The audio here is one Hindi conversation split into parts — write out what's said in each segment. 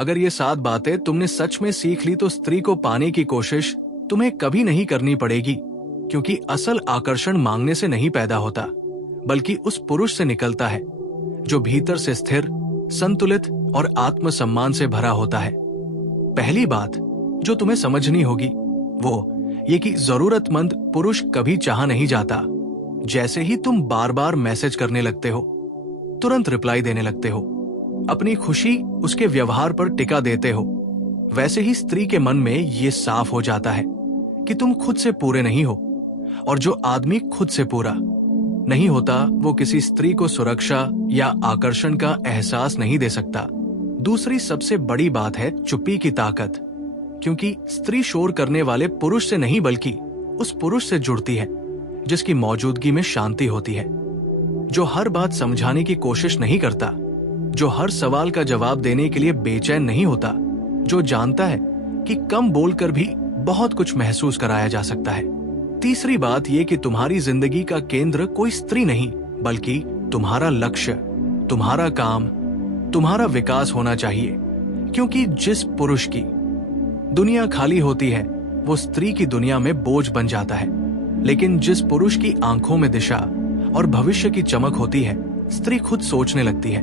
अगर ये 7 बातें तुमने सच में सीख ली तो स्त्री को पाने की कोशिश तुम्हें कभी नहीं करनी पड़ेगी, क्योंकि असल आकर्षण मांगने से नहीं पैदा होता, बल्कि उस पुरुष से निकलता है जो भीतर से स्थिर, संतुलित और आत्मसम्मान से भरा होता है। पहली बात जो तुम्हें समझनी होगी वो ये कि जरूरतमंद पुरुष कभी चाहा नहीं जाता। जैसे ही तुम बार बार मैसेज करने लगते हो, तुरंत रिप्लाई देने लगते हो, अपनी खुशी उसके व्यवहार पर टिका देते हो, वैसे ही स्त्री के मन में ये साफ हो जाता है कि तुम खुद से पूरे नहीं हो, और जो आदमी खुद से पूरा नहीं होता वो किसी स्त्री को सुरक्षा या आकर्षण का एहसास नहीं दे सकता। दूसरी सबसे बड़ी बात है चुप्पी की ताकत, क्योंकि स्त्री शोर करने वाले पुरुष से नहीं बल्कि उस पुरुष से जुड़ती है जिसकी मौजूदगी में शांति होती है, जो हर बात समझाने की कोशिश नहीं करता, जो हर सवाल का जवाब देने के लिए बेचैन नहीं होता, जो जानता है कि कम बोलकर भी बहुत कुछ महसूस कराया जा सकता है। तीसरी बात यह कि तुम्हारी जिंदगी का केंद्र कोई स्त्री नहीं बल्कि तुम्हारा लक्ष्य, तुम्हारा काम, तुम्हारा विकास होना चाहिए, क्योंकि जिस पुरुष की दुनिया खाली होती है वो स्त्री की दुनिया में बोझ बन जाता है, लेकिन जिस पुरुष की आंखों में दिशा और भविष्य की चमक होती है, स्त्री खुद सोचने लगती है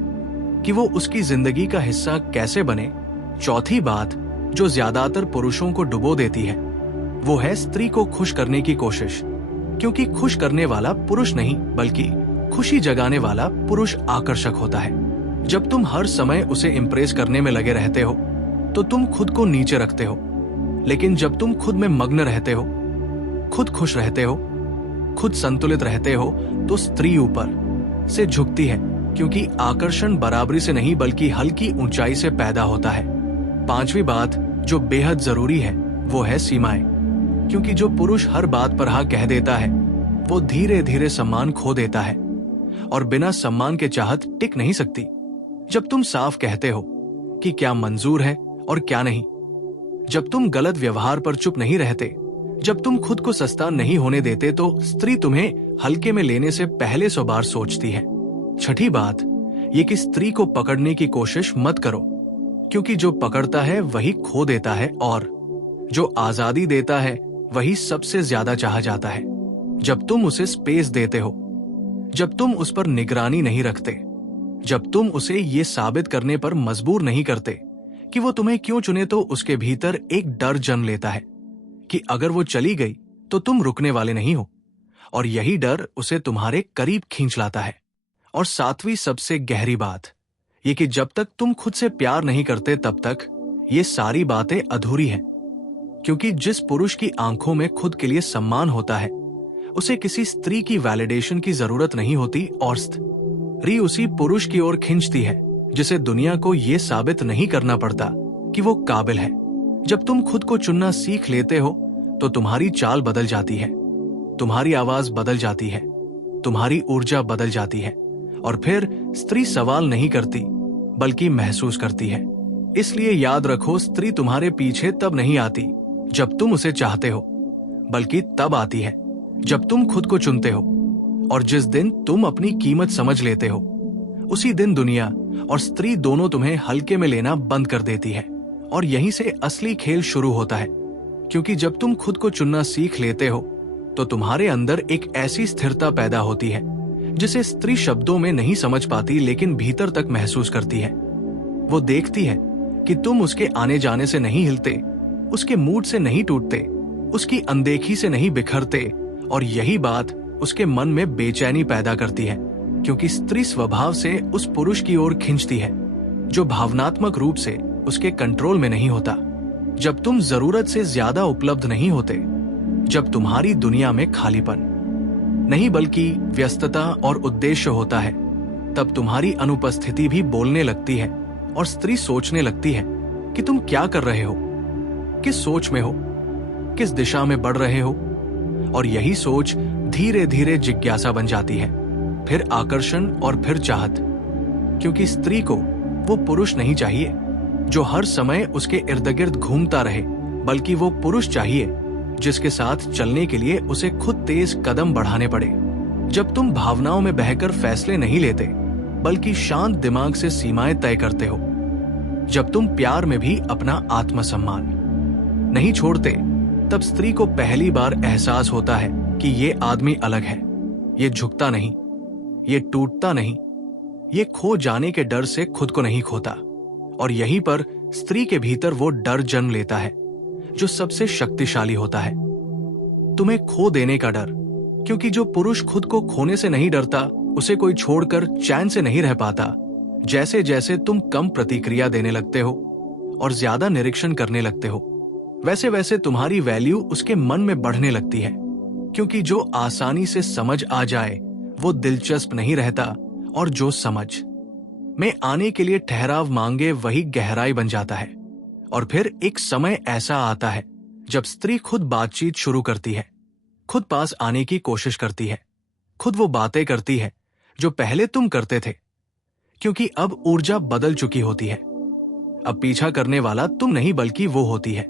कि वो उसकी जिंदगी का हिस्सा कैसे बने। चौथी बात जो ज्यादातर पुरुषों को डुबो देती है वो है स्त्री को खुश करने की कोशिश, क्योंकि खुश करने वाला पुरुष नहीं बल्कि खुशी जगाने वाला पुरुष आकर्षक होता है। जब तुम हर समय उसे इंप्रेस करने में लगे रहते हो तो तुम खुद को नीचे रखते हो, लेकिन जब तुम खुद में मग्न रहते हो, खुद खुश रहते हो, खुद संतुलित रहते हो, तो स्त्री ऊपर से झुकती है, क्योंकि आकर्षण बराबरी से नहीं बल्कि हल्की ऊंचाई से पैदा होता है। पांचवी बात जो बेहद जरूरी है वो है सीमाएं, क्योंकि जो पुरुष हर बात पर हाँ कह देता है वो धीरे धीरे सम्मान खो देता है, और बिना सम्मान के चाहत टिक नहीं सकती। जब तुम साफ कहते हो कि क्या मंजूर है और क्या नहीं, जब तुम गलत व्यवहार पर चुप नहीं रहते, जब तुम खुद को सस्ता नहीं होने देते, तो स्त्री तुम्हें हल्के में लेने से पहले 100 बार सोचती है। छठी बात ये कि स्त्री को पकड़ने की कोशिश मत करो, क्योंकि जो पकड़ता है वही खो देता है, और जो आजादी देता है वही सबसे ज्यादा चाहा जाता है। जब तुम उसे स्पेस देते हो, जब तुम उस पर निगरानी नहीं रखते, जब तुम उसे ये साबित करने पर मजबूर नहीं करते कि वो तुम्हें क्यों चुने, तो उसके भीतर एक डर जन्म लेता है कि अगर वो चली गई तो तुम रुकने वाले नहीं हो, और यही डर उसे तुम्हारे करीब खींच लाता है। और सातवीं सबसे गहरी बात ये कि जब तक तुम खुद से प्यार नहीं करते तब तक ये सारी बातें अधूरी हैं, क्योंकि जिस पुरुष की आंखों में खुद के लिए सम्मान होता है उसे किसी स्त्री की वैलिडेशन की जरूरत नहीं होती, और स्त्री उसी पुरुष की ओर खींचती है जिसे दुनिया को यह साबित नहीं करना पड़ता कि वो काबिल है। जब तुम खुद को चुनना सीख लेते हो तो तुम्हारी चाल बदल जाती है, तुम्हारी आवाज बदल जाती है, तुम्हारी ऊर्जा बदल जाती है, और फिर स्त्री सवाल नहीं करती बल्कि महसूस करती है। इसलिए याद रखो, स्त्री तुम्हारे पीछे तब नहीं आती जब तुम उसे चाहते हो, बल्कि तब आती है जब तुम खुद को चुनते हो। और जिस दिन तुम अपनी कीमत समझ लेते हो उसी दिन दुनिया और स्त्री दोनों तुम्हें हल्के में लेना बंद कर देती है, और यहीं से असली खेल शुरू होता है। क्योंकि जब तुम खुद को चुनना सीख लेते हो तो तुम्हारे अंदर एक ऐसी स्थिरता पैदा होती है जिसे स्त्री शब्दों में नहीं समझ पाती लेकिन भीतर तक महसूस करती है। वो देखती है कि तुम उसके आने जाने से नहीं हिलते, उसके मूड से नहीं टूटते, उसकी अनदेखी से नहीं बिखरते, और यही बात उसके मन में बेचैनी पैदा करती है, क्योंकि स्त्री स्वभाव से उस पुरुष की ओर खींचती है जो भावनात्मक रूप से उसके कंट्रोल में नहीं होता। जब तुम जरूरत से ज्यादा उपलब्ध नहीं होते, जब तुम्हारी दुनिया में खालीपन नहीं बल्कि व्यस्तता और उद्देश्य होता है, तब तुम्हारी अनुपस्थिति भी बोलने लगती है, और स्त्री सोचने लगती है कि तुम क्या कर रहे हो, किस सोच में हो, किस दिशा में बढ़ रहे हो। और यही सोच धीरे धीरे जिज्ञासा बन जाती है, फिर आकर्षण और फिर चाहत, क्योंकि स्त्री को वो पुरुष नहीं चाहिए जो हर समय उसके इर्द गिर्द घूमता रहे, बल्कि वो पुरुष चाहिए जिसके साथ चलने के लिए उसे खुद तेज कदम बढ़ाने पड़े। जब तुम भावनाओं में बहकर फैसले नहीं लेते बल्कि शांत दिमाग से सीमाएं तय करते हो, जब तुम प्यार में भी अपना आत्मसम्मान नहीं छोड़ते, तब स्त्री को पहली बार एहसास होता है कि ये आदमी अलग है। ये झुकता नहीं, ये टूटता नहीं, ये खो जाने के डर से खुद को नहीं खोता। और यहीं पर स्त्री के भीतर वो डर जन्म लेता है जो सबसे शक्तिशाली होता है, तुम्हें खो देने का डर। क्योंकि जो पुरुष खुद को खोने से नहीं डरता, उसे कोई छोड़कर चैन से नहीं रह पाता। जैसे जैसे तुम कम प्रतिक्रिया देने लगते हो और ज्यादा निरीक्षण करने लगते हो, वैसे वैसे तुम्हारी वैल्यू उसके मन में बढ़ने लगती है। क्योंकि जो आसानी से समझ आ जाए वो दिलचस्प नहीं रहता, और जो समझ में आने के लिए ठहराव मांगे वही गहराई बन जाता है। और फिर एक समय ऐसा आता है जब स्त्री खुद बातचीत शुरू करती है, खुद पास आने की कोशिश करती है, खुद वो बातें करती है जो पहले तुम करते थे। क्योंकि अब ऊर्जा बदल चुकी होती है। अब पीछा करने वाला तुम नहीं बल्कि वो होती है।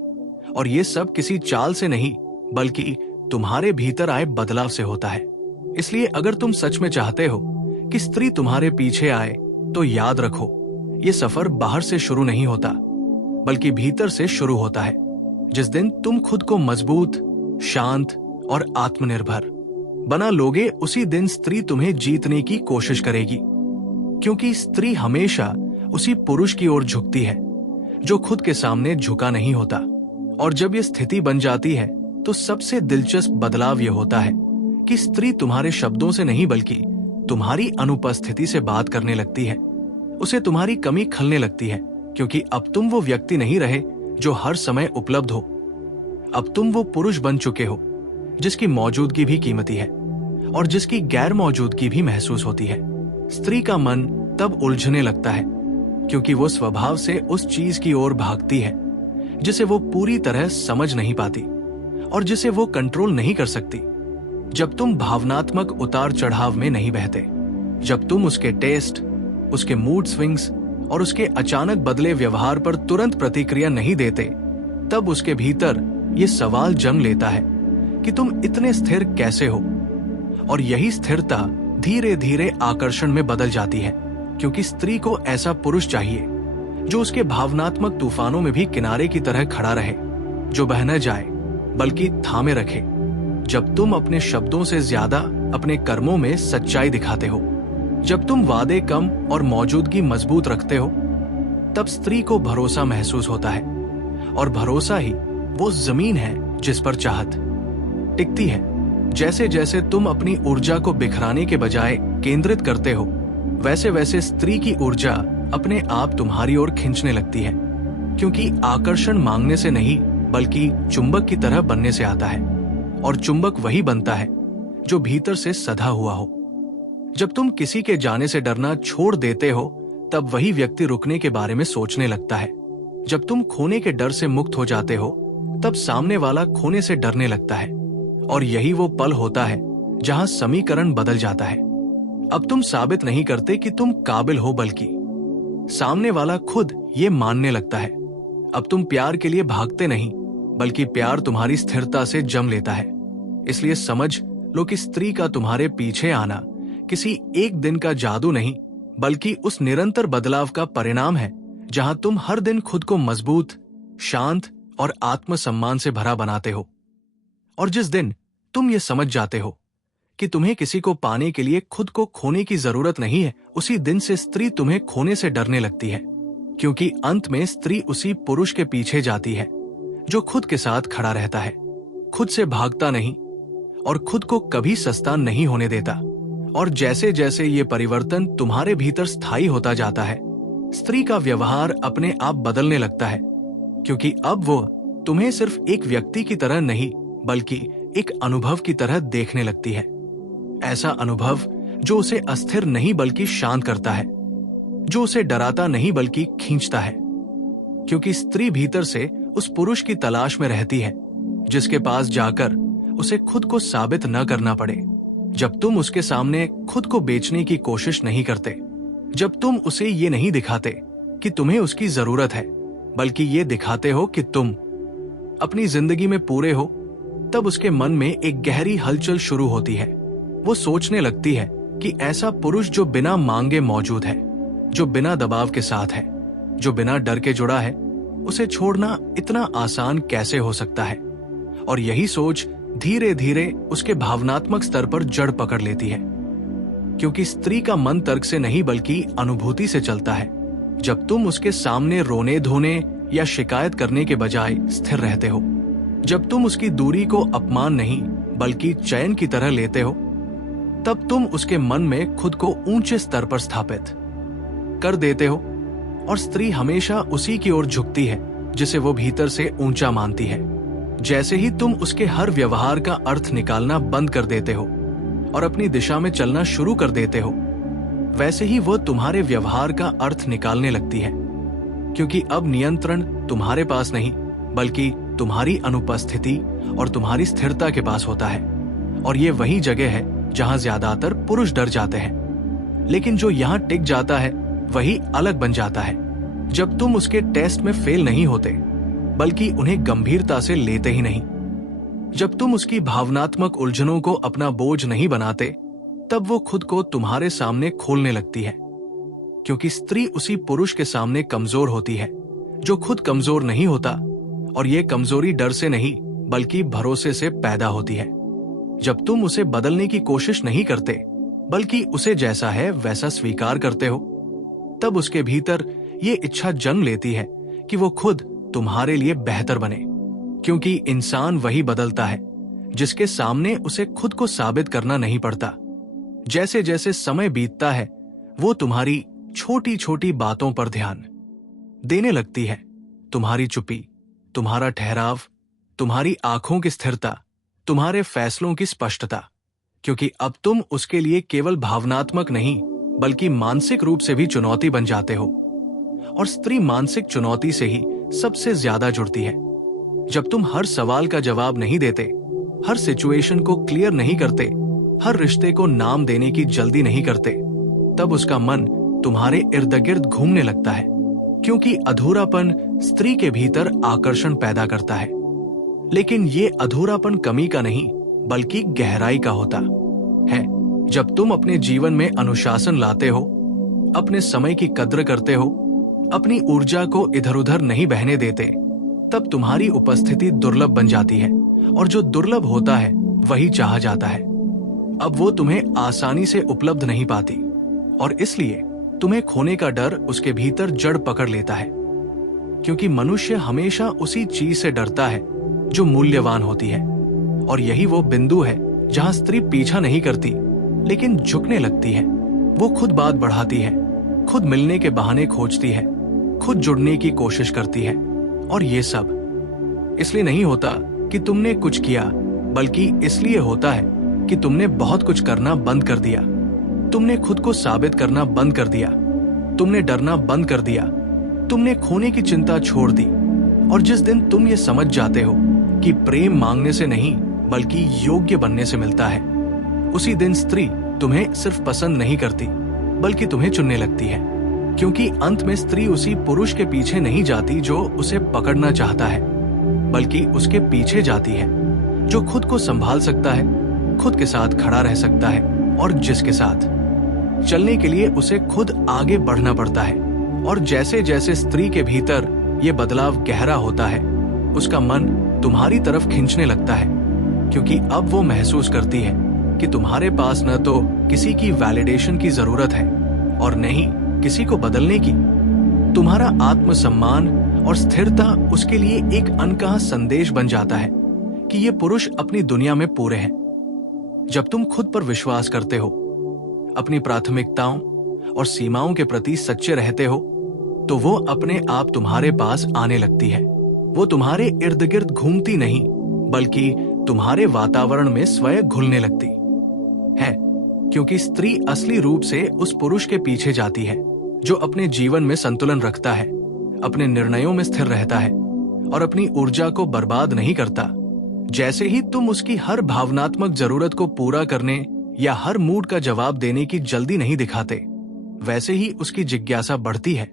और ये सब किसी चाल से नहीं बल्कि तुम्हारे भीतर आए बदलाव से होता है। इसलिए अगर तुम सच में चाहते हो कि स्त्री तुम्हारे पीछे आए, तो याद रखो, ये सफर बाहर से शुरू नहीं होता बल्कि भीतर से शुरू होता है। जिस दिन तुम खुद को मजबूत, शांत और आत्मनिर्भर बना लोगे, उसी दिन स्त्री तुम्हें जीतने की कोशिश करेगी। क्योंकि स्त्री हमेशा उसी पुरुष की ओर झुकती है जो खुद के सामने झुका नहीं होता। और जब ये स्थिति बन जाती है तो सबसे दिलचस्प बदलाव यह होता है कि स्त्री तुम्हारे शब्दों से नहीं बल्कि तुम्हारी अनुपस्थिति से बात करने लगती है। उसे तुम्हारी कमी खलने लगती है, क्योंकि अब तुम वो व्यक्ति नहीं रहे जो हर समय उपलब्ध हो। अब तुम वो पुरुष बन चुके हो जिसकी मौजूदगी भी कीमती है और जिसकी गैर मौजूदगी भी महसूस होती है। स्त्री का मन तब उलझने लगता है, क्योंकि वो स्वभाव से उस चीज की ओर भागती है जिसे वो पूरी तरह समझ नहीं पाती और जिसे वो कंट्रोल नहीं कर सकती। जब तुम भावनात्मक उतार चढ़ाव में नहीं बहते, जब तुम उसके टेस्ट, उसके मूड स्विंग्स और उसके अचानक बदले व्यवहार पर तुरंत प्रतिक्रिया नहीं देते, तब उसके भीतर ये सवाल जन्म लेता है कि तुम इतने स्थिर कैसे हो। और यही स्थिरता धीरे धीरे आकर्षण में बदल जाती है, क्योंकि स्त्री को ऐसा पुरुष चाहिए जो उसके भावनात्मक तूफानों में भी किनारे की तरह खड़ा रहे, जो बह न जाए बल्कि थामे रखे। जब तुम अपने शब्दों से ज्यादा अपने कर्मों में सच्चाई दिखाते हो, जब तुम वादे कम और मौजूदगी मजबूत रखते हो, तब स्त्री को भरोसा महसूस होता है। और भरोसा ही वो जमीन है जिस पर चाहत टिकती है। जैसे जैसे तुम अपनी ऊर्जा को बिखराने के बजाय केंद्रित करते हो, वैसे वैसे स्त्री की ऊर्जा अपने आप तुम्हारी ओर खींचने लगती है। क्योंकि आकर्षण मांगने से नहीं बल्कि चुंबक की तरह बनने से आता है, और चुंबक वही बनता है जो भीतर से सधा हुआ हो। जब तुम किसी के जाने से डरना छोड़ देते हो, तब वही व्यक्ति रुकने के बारे में सोचने लगता है। जब तुम खोने के डर से मुक्त हो जाते हो, तब सामने वाला खोने से डरने लगता है। और यही वो पल होता है जहां समीकरण बदल जाता है। अब तुम साबित नहीं करते कि तुम काबिल हो, बल्कि सामने वाला खुद ये मानने लगता है। अब तुम प्यार के लिए भागते नहीं, बल्कि प्यार तुम्हारी स्थिरता से जम लेता है। इसलिए समझ लो कि स्त्री का तुम्हारे पीछे आना किसी एक दिन का जादू नहीं, बल्कि उस निरंतर बदलाव का परिणाम है जहां तुम हर दिन खुद को मजबूत, शांत और आत्मसम्मान से भरा बनाते हो। और जिस दिन तुम ये समझ जाते हो कि तुम्हें किसी को पाने के लिए खुद को खोने की जरूरत नहीं है, उसी दिन से स्त्री तुम्हें खोने से डरने लगती है। क्योंकि अंत में स्त्री उसी पुरुष के पीछे जाती है जो खुद के साथ खड़ा रहता है, खुद से भागता नहीं और खुद को कभी सस्ता नहीं होने देता। और जैसे जैसे ये परिवर्तन तुम्हारे भीतर स्थायी होता जाता है, स्त्री का व्यवहार अपने आप बदलने लगता है। क्योंकि अब वो तुम्हें सिर्फ एक व्यक्ति की तरह नहीं बल्कि एक अनुभव की तरह देखने लगती है। ऐसा अनुभव जो उसे अस्थिर नहीं बल्कि शांत करता है, जो उसे डराता नहीं बल्कि खींचता है। क्योंकि स्त्री भीतर से उस पुरुष की तलाश में रहती है जिसके पास जाकर उसे खुद को साबित न करना पड़े। जब तुम उसके सामने खुद को बेचने की कोशिश नहीं करते, जब तुम उसे ये नहीं दिखाते कि तुम्हें उसकी जरूरत है, बल्कि ये दिखाते हो कि तुम अपनी जिंदगी में पूरे हो, तब उसके मन में एक गहरी हलचल शुरू होती है। वो सोचने लगती है कि ऐसा पुरुष जो बिना मांगे मौजूद है, जो बिना दबाव के साथ है, जो बिना डर के जुड़ा है, उसे छोड़ना इतना आसान कैसे हो सकता है? और यही सोच धीरे धीरे उसके भावनात्मक स्तर पर जड़ पकड़ लेती है, क्योंकि स्त्री का मन तर्क से नहीं बल्कि अनुभूति से चलता है। जब तुम उसके सामने रोने धोने या शिकायत करने के बजाय स्थिर रहते हो, जब तुम उसकी दूरी को अपमान नहीं बल्कि चयन की तरह लेते हो, तब तुम उसके मन में खुद को ऊंचे स्तर पर स्थापित कर देते हो। और स्त्री हमेशा उसी की ओर झुकती है जिसे वो भीतर से ऊंचा मानती है। जैसे ही तुम उसके हर व्यवहार का अर्थ निकालना बंद कर देते हो और अपनी दिशा में चलना शुरू कर देते हो, वैसे ही वो तुम्हारे व्यवहार का अर्थ निकालने लगती है, क्योंकि अब नियंत्रण तुम्हारे पास नहीं बल्कि तुम्हारी अनुपस्थिति और तुम्हारी स्थिरता के पास होता है। और ये वही जगह है जहां ज्यादातर पुरुष डर जाते हैं, लेकिन जो यहां टिक जाता है वही अलग बन जाता है। जब तुम उसके टेस्ट में फेल नहीं होते बल्कि उन्हें गंभीरता से लेते ही नहीं, जब तुम उसकी भावनात्मक उलझनों को अपना बोझ नहीं बनाते, तब वो खुद को तुम्हारे सामने खोलने लगती है। क्योंकि स्त्री उसी पुरुष के सामने कमजोर होती है जो खुद कमजोर नहीं होता, और ये कमजोरी डर से नहीं बल्कि भरोसे से पैदा होती है। जब तुम उसे बदलने की कोशिश नहीं करते बल्कि उसे जैसा है वैसा स्वीकार करते हो, तब उसके भीतर ये इच्छा जन्म लेती है कि वो खुद तुम्हारे लिए बेहतर बने। क्योंकि इंसान वही बदलता है जिसके सामने उसे खुद को साबित करना नहीं पड़ता। जैसे जैसे समय बीतता है, वो तुम्हारी छोटी छोटी बातों पर ध्यान देने लगती है। तुम्हारी चुप्पी, तुम्हारा ठहराव, तुम्हारी आंखों की स्थिरता, तुम्हारे फैसलों की स्पष्टता। क्योंकि अब तुम उसके लिए केवल भावनात्मक नहीं बल्कि मानसिक रूप से भी चुनौती बन जाते हो। और स्त्री मानसिक चुनौती से ही सबसे ज्यादा जुड़ती है। जब तुम हर सवाल का जवाब नहीं देते, हर सिचुएशन को क्लियर नहीं करते, हर रिश्ते को नाम देने की जल्दी नहीं करते, तब उसका मन तुम्हारे इर्द गिर्द घूमने लगता है। क्योंकि अधूरापन स्त्री के भीतर आकर्षण पैदा करता है, लेकिन ये अधूरापन कमी का नहीं बल्कि गहराई का होता है। जब तुम अपने जीवन में अनुशासन लाते हो, अपने समय की कद्र करते हो, अपनी ऊर्जा को इधर उधर नहीं बहने देते, तब तुम्हारी उपस्थिति दुर्लभ बन जाती है, और जो दुर्लभ होता है वही चाहा जाता है। अब वो तुम्हें आसानी से उपलब्ध नहीं पाती, और इसलिए तुम्हें खोने का डर उसके भीतर जड़ पकड़ लेता है। क्योंकि मनुष्य हमेशा उसी चीज से डरता है जो मूल्यवान होती है, और यही वो बिंदु है जहां स्त्री पीछा नहीं करती लेकिन झुकने लगती है। वो खुद बात बढ़ाती है, खुद मिलने के बहाने खोजती है, खुद जुड़ने की कोशिश करती है। और ये सब इसलिए नहीं होता कि तुमने कुछ किया, बल्कि इसलिए होता है कि तुमने बहुत कुछ करना बंद कर दिया। तुमने खुद को साबित करना बंद कर दिया, तुमने डरना बंद कर दिया, तुमने खोने की चिंता छोड़ दी। और जिस दिन तुम ये समझ जाते हो कि प्रेम मांगने से नहीं बल्कि योग्य बनने से मिलता है, उसी दिन स्त्री तुम्हें सिर्फ पसंद नहीं करती बल्कि तुम्हें चुनने लगती है। क्योंकि अंत में स्त्री उसी पुरुष के पीछे नहीं जाती जो उसे पकड़ना चाहता है, बल्कि उसके पीछे जाती है जो खुद को संभाल सकता है, खुद के साथ खड़ा रह सकता है, और जिसके साथ चलने के लिए उसे खुद आगे बढ़ना पड़ता है। और जैसे जैसे स्त्री के भीतर ये बदलाव गहरा होता है, उसका मन तुम्हारी तरफ खींचने लगता है। क्योंकि अब वो महसूस करती है कि तुम्हारे पास न तो किसी की वैलिडेशन की जरूरत है और न ही किसी को बदलने की। तुम्हारा आत्मसम्मान और स्थिरता उसके लिए एक अनकहा संदेश बन जाता है कि ये पुरुष अपनी दुनिया में पूरे हैं। जब तुम खुद पर विश्वास करते हो, अपनी प्राथमिकताओं और सीमाओं के प्रति सच्चे रहते हो, तो वो अपने आप तुम्हारे पास आने लगती है। वो तुम्हारे इर्द गिर्द घूमती नहीं बल्कि तुम्हारे वातावरण में स्वयं घुलने लगती है। क्योंकि स्त्री असली रूप से उस पुरुष के पीछे जाती है जो अपने जीवन में संतुलन रखता है, अपने निर्णयों में स्थिर रहता है और अपनी ऊर्जा को बर्बाद नहीं करता। जैसे ही तुम उसकी हर भावनात्मक जरूरत को पूरा करने या हर मूड का जवाब देने की जल्दी नहीं दिखाते, वैसे ही उसकी जिज्ञासा बढ़ती है।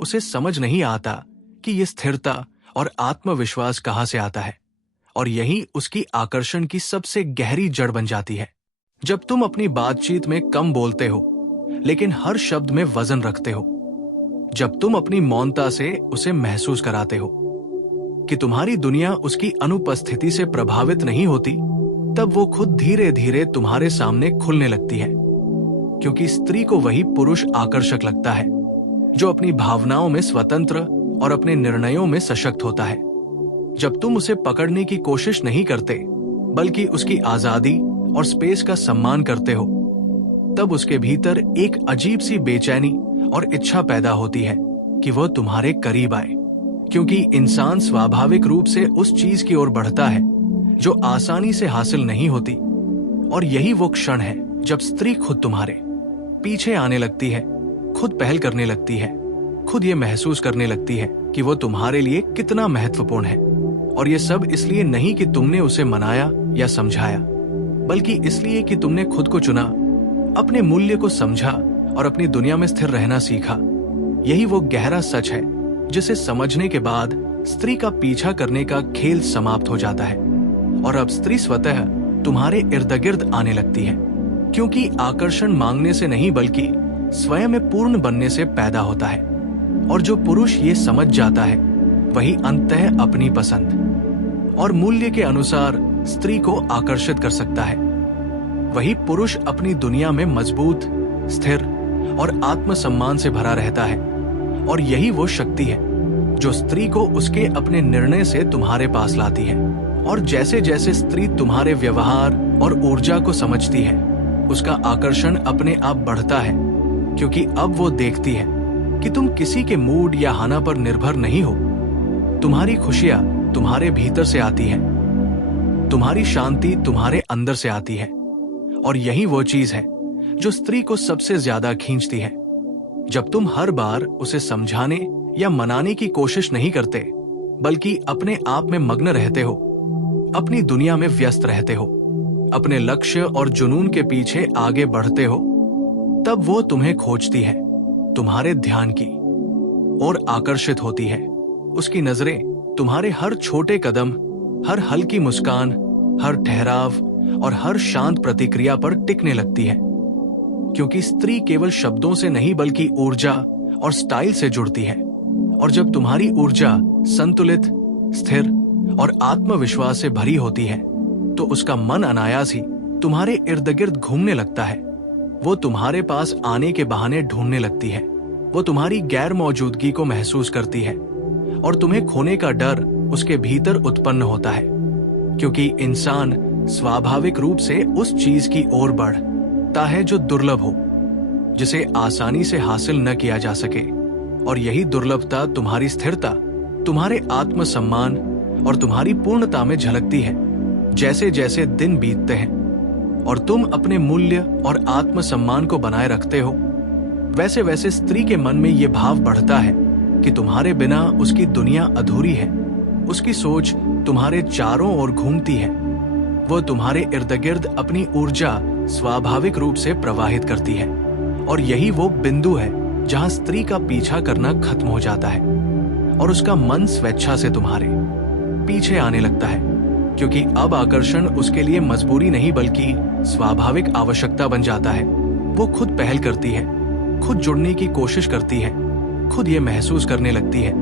उसे समझ नहीं आता कि ये स्थिरता और आत्मविश्वास कहां से आता है, और यही उसकी आकर्षण की सबसे गहरी जड़ बन जाती है। जब तुम अपनी बातचीत में कम बोलते हो लेकिन हर शब्द में वजन रखते हो, जब तुम अपनी मौनता से उसे महसूस कराते हो कि तुम्हारी दुनिया उसकी अनुपस्थिति से प्रभावित नहीं होती, तब वो खुद धीरे धीरे तुम्हारे सामने खुलने लगती है। क्योंकि स्त्री को वही पुरुष आकर्षक लगता है जो अपनी भावनाओं में स्वतंत्र और अपने निर्णयों में सशक्त होता है। जब तुम उसे पकड़ने की कोशिश नहीं करते, बल्कि उसकी आजादी और स्पेस का सम्मान करते हो, तब उसके भीतर एक अजीब सी बेचैनी और इच्छा पैदा होती है कि वह तुम्हारे करीब आए। क्योंकि इंसान स्वाभाविक रूप से उस चीज की ओर बढ़ता है जो आसानी से हासिल नहीं होती, और यही वो क्षण है जब स्त्री खुद तुम्हारे पीछे आने लगती है, खुद पहल करने लगती है, खुद ये महसूस करने लगती है कि वो तुम्हारे लिए कितना महत्वपूर्ण है। और ये सब इसलिए नहीं कि तुमने उसे मनाया या समझाया, बल्कि इसलिए कि तुमने खुद को चुना, अपने मूल्य को समझा और अपनी दुनिया में स्थिर रहना सीखा। यही वो गहरा सच है जिसे समझने के बाद स्त्री का पीछा करने का खेल समाप्त हो जाता है और अब स्त्री स्वतः तुम्हारे इर्द गिर्द आने लगती है। क्योंकि आकर्षण मांगने से नहीं बल्कि स्वयं में पूर्ण बनने से पैदा होता है, और जो पुरुष ये समझ जाता है वही अंततः अपनी पसंद और मूल्य के अनुसार स्त्री को आकर्षित कर सकता है। वही पुरुष अपनी दुनिया में मजबूत, स्थिर और आत्मसम्मान से भरा रहता है, और यही वो शक्ति है जो स्त्री को उसके अपने निर्णय से तुम्हारे पास लाती है। और जैसे जैसे स्त्री तुम्हारे व्यवहार और ऊर्जा को समझती है, उसका आकर्षण अपने आप बढ़ता है, क्योंकि अब वो देखती है कि तुम किसी के मूड या हाना पर निर्भर नहीं हो। तुम्हारी खुशियां तुम्हारे भीतर से आती हैं, तुम्हारी शांति तुम्हारे अंदर से आती है, और यही वो चीज है जो स्त्री को सबसे ज्यादा खींचती है। जब तुम हर बार उसे समझाने या मनाने की कोशिश नहीं करते, बल्कि अपने आप में मग्न रहते हो, अपनी दुनिया में व्यस्त रहते हो, अपने लक्ष्य और जुनून के पीछे आगे बढ़ते हो, तब वो तुम्हें खोजती है, तुम्हारे ध्यान की और आकर्षित होती है। उसकी नजरें तुम्हारे हर छोटे कदम, हर हल्की मुस्कान, हर ठहराव और हर शांत प्रतिक्रिया पर टिकने लगती है। क्योंकि स्त्री केवल शब्दों से नहीं बल्कि ऊर्जा और स्टाइल से जुड़ती है, और जब तुम्हारी ऊर्जा संतुलित, स्थिर और आत्मविश्वास से भरी होती है, तो उसका मन अनायास ही तुम्हारे इर्द गिर्द घूमने लगता है। वो तुम्हारे पास आने के बहाने ढूंढने लगती है, वो तुम्हारी गैर मौजूदगी को महसूस करती है, और तुम्हें खोने का डर उसके भीतर उत्पन्न होता है। क्योंकि इंसान स्वाभाविक रूप से उस चीज की ओर बढ़ता है जो दुर्लभ हो, जिसे आसानी से हासिल न किया जा सके, और यही दुर्लभता तुम्हारी स्थिरता, तुम्हारे आत्मसम्मान और तुम्हारी पूर्णता में झलकती है। जैसे जैसे दिन बीतते हैं और तुम अपने मूल्य और आत्मसम्मान को बनाए रखते हो, वैसे वैसे स्त्री के मन में ये भाव बढ़ता है कि तुम्हारे बिना उसकी दुनिया अधूरी है। उसकी सोच तुम्हारे चारों ओर घूमती है, वो तुम्हारे इर्द गिर्द अपनी ऊर्जा स्वाभाविक रूप से प्रवाहित करती है, और यही वो बिंदु है जहां स्त्री का पीछा करना खत्म हो जाता है और उसका मन स्वेच्छा से तुम्हारे पीछे आने लगता है। क्योंकि अब आकर्षण उसके लिए मजबूरी नहीं बल्कि स्वाभाविक आवश्यकता बन जाता है। वो खुद पहल करती है, खुद जुड़ने की कोशिश करती है, खुद ये महसूस करने लगती है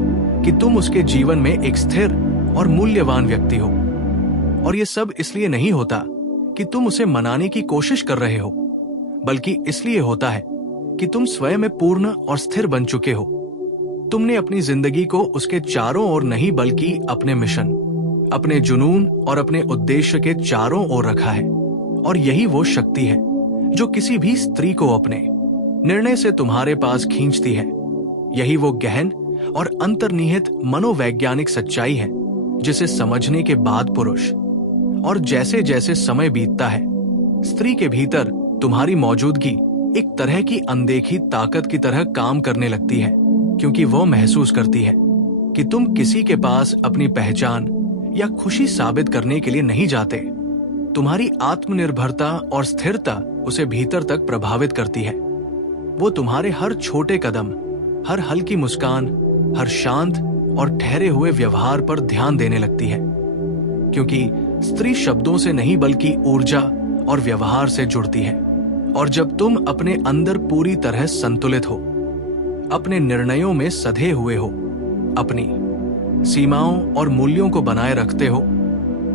कि तुम उसके जीवन में एक स्थिर और मूल्यवान व्यक्ति हो। और ये सब इसलिए नहीं होता कि तुम उसे मनाने की कोशिश कर रहे हो, बल्कि इसलिए होता है कि तुम स्वयं में पूर्ण और स्थिर बन चुके हो। तुमने अपनी जिंदगी को उसके चारों ओर नहीं बल्कि अपने मिशन, अपने जुनून और अपने उद्देश्य के चारों ओर रखा है। और यही वो शक्ति है जो किसी भी स्त्री को अपने निर्णय से तुम्हारे पास खींचती है। यही वो गहन और अंतर्निहित मनोवैज्ञानिक सच्चाई है जिसे समझने के बाद पुरुष, और जैसे जैसे समय बीतता है, स्त्री के भीतर तुम्हारी मौजूदगी एक तरह की अनदेखी ताकत की तरह काम करने लगती है। क्योंकि वो महसूस करती है कि तुम किसी के पास अपनी पहचान या खुशी साबित करने के लिए नहीं जाते। तुम्हारी आत्मनिर्भरता और स्थिरता उसे भीतर तक प्रभावित करती है। वो तुम्हारे हर छोटे कदम, हर हल्की मुस्कान, हर शांत और ठहरे हुए व्यवहार पर ध्यान देने लगती है। क्योंकि स्त्री शब्दों से नहीं बल्कि ऊर्जा और व्यवहार से जुड़ती है। और जब तुम अपने अंदर पूरी तरह संतुलित हो, अपने निर्णयों में सधे हुए हो, अपनी सीमाओं और मूल्यों को बनाए रखते हो,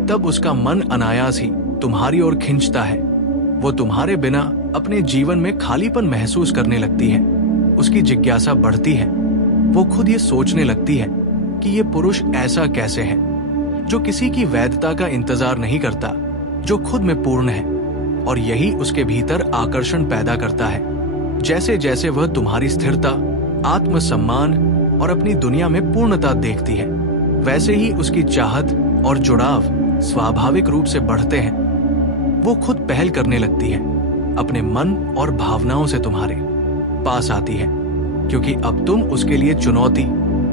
तब उसका मन अनायास ही तुम्हारी ओर खींचता है। वो तुम्हारे बिना अपने जीवन में खालीपन महसूस करने लगती है। उसकी जिज्ञासा बढ़ती है। वो खुद ये सोचने लगती है कि ये पुरुष ऐसा कैसे है जो किसी की वैधता का इंतजार नहीं करता, जो खुद में पूर्ण है, और यही उसके भीतर आकर्षण पैदा करता है। जैसे जैसे वह तुम्हारी स्थिरता, आत्मसम्मान और अपनी दुनिया में पूर्णता देखती है, वैसे ही उसकी चाहत और जुड़ाव स्वाभाविक रूप से बढ़ते हैं। वो खुद पहल करने लगती है, अपने मन और भावनाओं से तुम्हारे पास आती है, क्योंकि अब तुम उसके लिए चुनौती,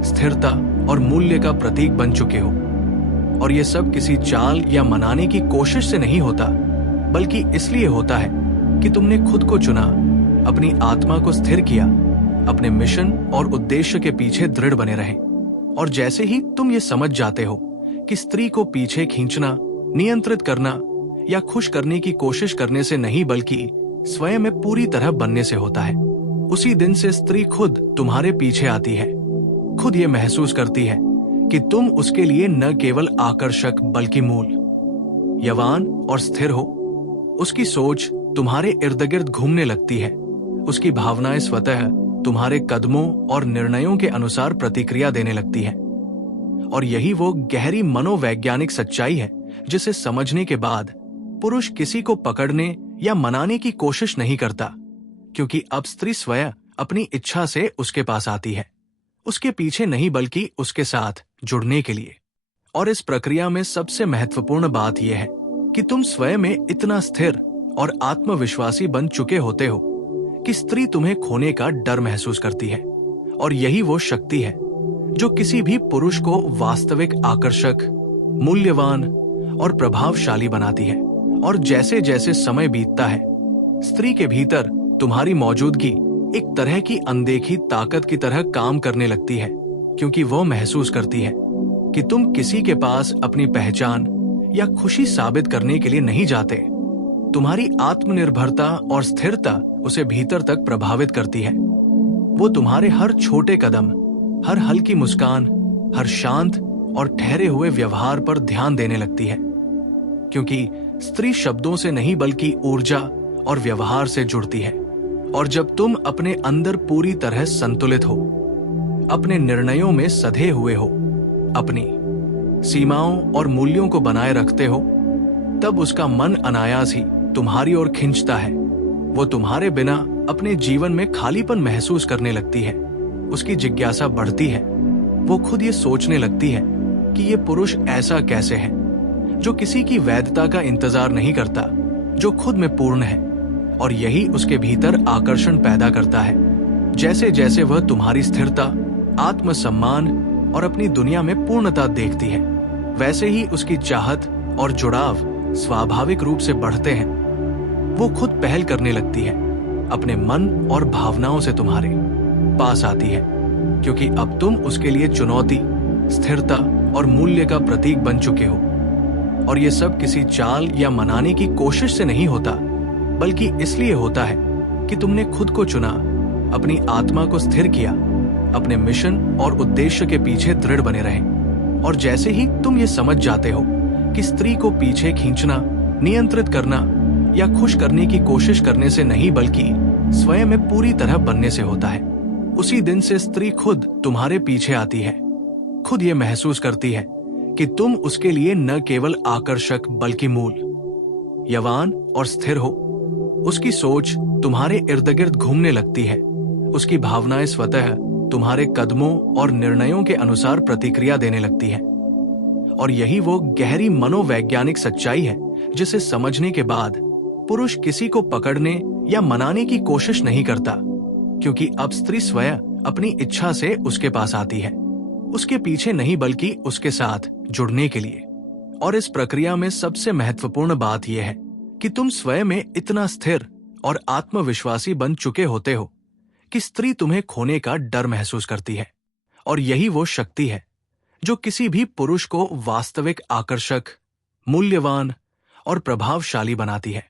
स्थिरता और मूल्य का प्रतीक बन चुके हो। और ये सब किसी चाल या मनाने की कोशिश से नहीं होता, बल्कि इसलिए होता है कि तुमने खुद को चुना, अपनी आत्मा को स्थिर किया, अपने मिशन और उद्देश्य के पीछे दृढ़ बने रहे। और जैसे ही तुम ये समझ जाते हो कि स्त्री को पीछे खींचना, नियंत्रित करना या खुश करने की कोशिश करने से नहीं, बल्कि स्वयं में पूरी तरह बनने से होता है, उसी दिन से स्त्री खुद तुम्हारे पीछे आती है। खुद ये महसूस करती है कि तुम उसके लिए न केवल आकर्षक बल्कि मूल्यवान और स्थिर हो। उसकी सोच तुम्हारे इर्द गिर्द घूमने लगती है। उसकी भावनाएं स्वतः तुम्हारे कदमों और निर्णयों के अनुसार प्रतिक्रिया देने लगती है। और यही वो गहरी मनोवैज्ञानिक सच्चाई है जिसे समझने के बाद पुरुष किसी को पकड़ने या मनाने की कोशिश नहीं करता, क्योंकि अब स्त्री स्वयं अपनी इच्छा से उसके पास आती है, उसके पीछे नहीं बल्कि उसके साथ जुड़ने के लिए। और इस प्रक्रिया में सबसे महत्वपूर्ण बात यह है कि तुम स्वयं में इतना स्थिर और आत्मविश्वासी बन चुके होते हो कि स्त्री तुम्हें खोने का डर महसूस करती है। और यही वो शक्ति है जो किसी भी पुरुष को वास्तविक आकर्षक, मूल्यवान और प्रभावशाली बनाती है। और जैसे जैसे समय बीतता है, स्त्री के भीतर तुम्हारी मौजूदगी एक तरह की अनदेखी ताकत की तरह काम करने लगती है, क्योंकि वो महसूस करती है कि तुम किसी के पास अपनी पहचान या खुशी साबित करने के लिए नहीं जाते। तुम्हारी आत्मनिर्भरता और स्थिरता उसे भीतर तक प्रभावित करती है। वो तुम्हारे हर छोटे कदम, हर हल्की मुस्कान, हर शांत और ठहरे हुए व्यवहार पर ध्यान देने लगती है, क्योंकि स्त्री शब्दों से नहीं बल्कि ऊर्जा और व्यवहार से जुड़ती है। और जब तुम अपने अंदर पूरी तरह संतुलित हो, अपने निर्णयों में सधे हुए हो, अपनी सीमाओं और मूल्यों को बनाए रखते हो, तब उसका मन अनायास ही तुम्हारी ओर खींचता है। वो तुम्हारे बिना अपने जीवन में खालीपन महसूस करने लगती है। उसकी जिज्ञासा बढ़ती है। वो खुद ये सोचने लगती है कि ये पुरुष ऐसा कैसे है जो किसी की वैधता का इंतजार नहीं करता, जो खुद में पूर्ण है, और यही उसके भीतर आकर्षण पैदा करता है। जैसे जैसे वह तुम्हारी स्थिरता, आत्मसम्मान और अपनी दुनिया में पूर्णता देखती है, वैसे ही उसकी चाहत और जुड़ाव स्वाभाविक रूप से बढ़ते हैं। वो खुद पहल करने लगती है, अपने मन और भावनाओं से तुम्हारे पास आती है, क्योंकि अब तुम उसके लिए चुनौती, स्थिरता और मूल्य का प्रतीक बन चुके हो। और ये सब किसी चाल या मनाने की कोशिश से नहीं होता, बल्कि इसलिए होता है कि तुमने खुद को चुना, अपनी आत्मा को स्थिर किया, अपने मिशन और उद्देश्य के पीछे दृढ़ बने रहे। और जैसे ही तुम ये समझ जाते हो कि स्त्री को पीछे खींचना, नियंत्रित करना या खुश करने की कोशिश करने से नहीं, बल्कि स्वयं में पूरी तरह बनने से होता है, उसी दिन से स्त्री खुद तुम्हारे पीछे आती है। खुद ये महसूस करती है कि तुम उसके लिए न केवल आकर्षक बल्कि मूल्यवान और स्थिर हो। उसकी सोच तुम्हारे इर्द गिर्द घूमने लगती है। उसकी भावनाएं स्वतः तुम्हारे कदमों और निर्णयों के अनुसार प्रतिक्रिया देने लगती है। और यही वो गहरी मनोवैज्ञानिक सच्चाई है जिसे समझने के बाद पुरुष किसी को पकड़ने या मनाने की कोशिश नहीं करता, क्योंकि अब स्त्री स्वयं अपनी इच्छा से उसके पास आती है, उसके पीछे नहीं बल्कि उसके साथ जुड़ने के लिए। और इस प्रक्रिया में सबसे महत्वपूर्ण बात यह है कि तुम स्वयं में इतना स्थिर और आत्मविश्वासी बन चुके होते हो कि स्त्री तुम्हें खोने का डर महसूस करती है। और यही वो शक्ति है जो किसी भी पुरुष को वास्तविक आकर्षक, मूल्यवान और प्रभावशाली बनाती है।